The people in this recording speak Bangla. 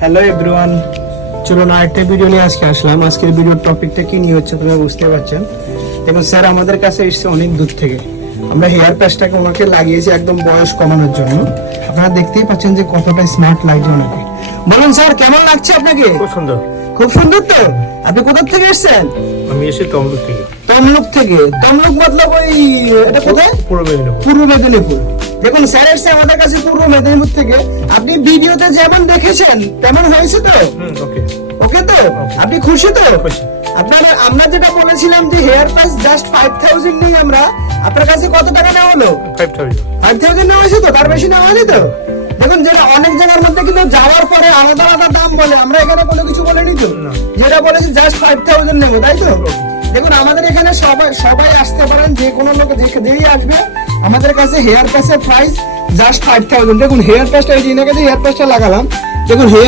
হ্যালো এভরিওয়ান, চলুন আরেকটা ভিডিও নিয়ে আজকে আসলাম। আজকের ভিডিওর টপিকটা কি নিয়ে হচ্ছে তোমরা বুঝতে পারছেন। দেখুন স্যার আমাদের কাছে এসেছে অনেক দূর থেকে। আমরা হেয়ার প্যাচটাকে ওনাকে লাগিয়েছি একদম বয়স কমানোর জন্য। আপনারা দেখতেই পাচ্ছেন যে কতটা স্মার্ট লাগছে ওনাকে। বলুন স্যার কেমন লাগছে আপনাকে? খুব সুন্দর। খুব সুন্দর তো। আপনি কোথা থেকে এসেছেন? আমি এসে তমলুক থেকে। তমলুক থেকে? তমলুক মতলব ওই এটা কোথায়? পূর্ব মেদিনীপুর। পূর্ব মেদিনীপুর। দেখুন স্যার এসেছে আমাদের কাছে পূর্ব মেদিনীপুর থেকে। আপনি ভিডিওতে যেমন দেখেছেন তেমন হয়েছে তো? ওকে ওকে তো? আপনি খুশি তো? খুশি। আপনারা আমরা যেটা বলেছিলাম যে হেয়ার প্যাচ জাস্ট 5000 নেই আমরা, আপনার কাছে কত টাকা নেওয়া হলো? 5000 নেওয়া হয়েছে তো? তার বেশি নেওয়া হয়নি তো? দেখুন যেটা অনেক জায়গার মধ্যে কিন্তু যাওয়ার পরে আলাদা আলাদা দাম বলে, আমরা এখানে কোনো কিছু বলিনি তো। না। যেটা বলেছি জাস্ট 5000 নেবো, তাই তো? দেখুন আমাদের এখানে সবাই আসতে পারেন, যে কোনো লোক যেই আসবে আমাদের কাছে হেয়ার প্যাচের প্রাইস জাস্ট 5000। দেখুন হেয়ার প্যাচটা এই যে হেয়ার প্যাচটা লাগালাম, দেখুন হেয়ার